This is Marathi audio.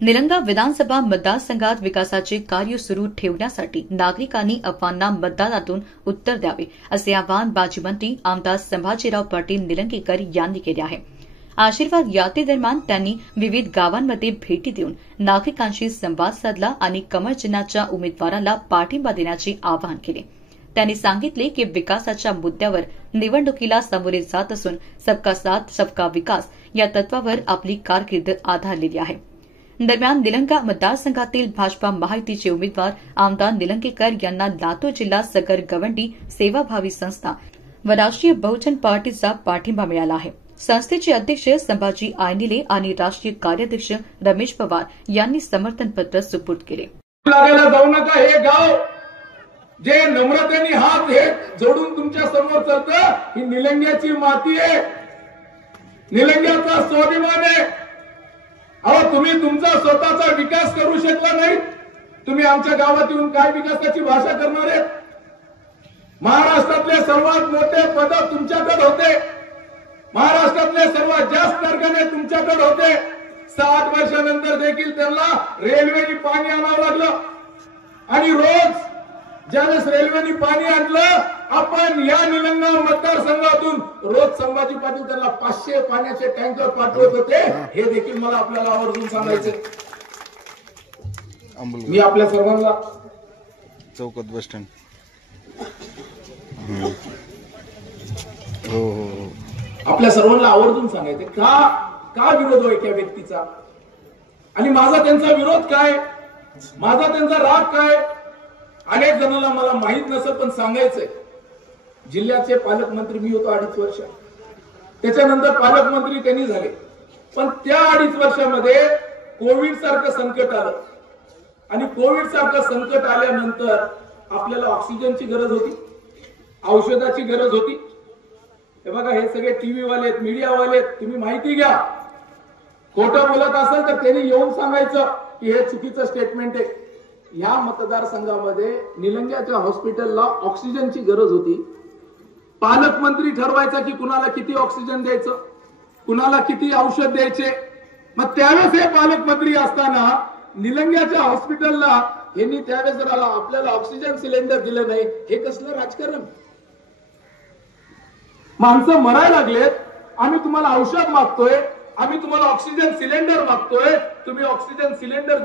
निलंगा विधानसभा मतदारसंघात विकासाचे कार्य सुरू ठेवण्यासाठी नागरिकांनी अफवांना मतदानातून उत्तर द्यावे असे आवाहन माजी मंत्री आमदार संभाजीराव पाटील निलंगेकर यांनी केले आहे। आशीर्वाद यात्रेदरम्यान त्यांनी विविध गावांमध्ये भेटी देऊन नागरिकांशी संवाद साधला आणि कमळ चिन्हाच्या उमेदवाराला पाठिंबा देण्याचे आवाहन केले। त्यांनी सांगितले की विकासाच्या मुद्द्यावर निवडणुकीला सामोरे जात असून सबका साथ सबका विकास या तत्वावर आपली कारकीर्द आधारलेली आहे। दरम्यान निलंगा मतदारसंघातील भाजपा महायुतीचे उमेदवार आमदार निलंगेकर यांना लातूर जिल्हा सगर गवंडी सेवाभावी संस्था व राष्ट्रीय बहुजन पार्टीचा पाठिंबा मिळाला आहे। संस्थेचे अध्यक्ष संभाजी आयनिले आणि राष्ट्रीय कार्याध्यक्ष रमेश पवार यांनी समर्थनपत्र सुपूर्द केले। लागायला जाऊ नका, हे गाव जे नम्रतेने हात हे जोडून तुमच्या समोर चालतं, ही निलंग्याची माती आहे, निलंग्याचा स्वाभिमान आहे। अहो, तुम्ही तुमचा स्वतःचा विकास करू शकला नाही, तुम्ही आमच्या गावात येऊन काय विकासाची भाषा करणार आहेत? महाराष्ट्रातले सर्वात मोठे पद तुमच्याकडे होते, महाराष्ट्रातले सर्वात जास्त कारखाने तुमच्याकडे होते। 60 वर्षानंतर देखील त्यांना रेल्वेने पाणी आणावं लागलं आणि रोज ज्यावेळेस रेल्वेने पाणी आणलं, आपण या निलंगा मतदारसंघातून रोज संभाजी पाटील त्यांना 500 पाण्याचे टँकर पाठवत होते, हे देखील मला आपल्याला आवर्जून सांगायचं। मी आपल्या सर्वांना चौकात बस स्टँड हो आपल्या सर्वांना आवर्जून सांगायचं का विरोध होय त्या व्यक्तीचा आणि माझा त्यांचा विरोध काय, माझा त्यांचा राग काय। अनेक जणांना मला माहित नसेल पण सांगायचंय, जिल्ह्याचे पालकमंत्री मी होतो 2.5 वर्ष, त्याच्यानंतर पालकमंत्री त्यांनी झाले, पण त्या 2.5 वर्षामध्ये कोविड सारखं संकट आलं आणि कोविड सारखं संकट आल्यानंतर आपल्याला ऑक्सिजनची गरज होती, औषधाची गरज होती। हे बघा, हे सगळे टीव्ही वाले आहेत, मीडिया वाले आहेत, तुम्ही माहिती घ्या। खोटं बोलत असेल तर त्यांनी येऊन सांगायचं की हे चुकीचं स्टेटमेंट आहे। या मतदारसंघामध्ये निलंग्याच्या हॉस्पिटलला ऑक्सिजनची गरज होती, पालकमंत्री ठरवायचा की कुणाला किती ऑक्सिजन द्यायचं, कुणाला किती औषध द्यायचे। मग त्यावेळेस हे पालकमंत्री असताना निलंग्याच्या हॉस्पिटलला यांनी त्यावेळेस जर आपल्याला ऑक्सिजन सिलेंडर दिलं नाही, हे कसलं राजकारण? माणसं मरायला लागलेत, आम्ही तुम्हाला औषध मागतोय, आम्ही तुम्हाला ऑक्सिजन सिलेंडर मागतोय, तुम्ही ऑक्सिजन सिलेंडर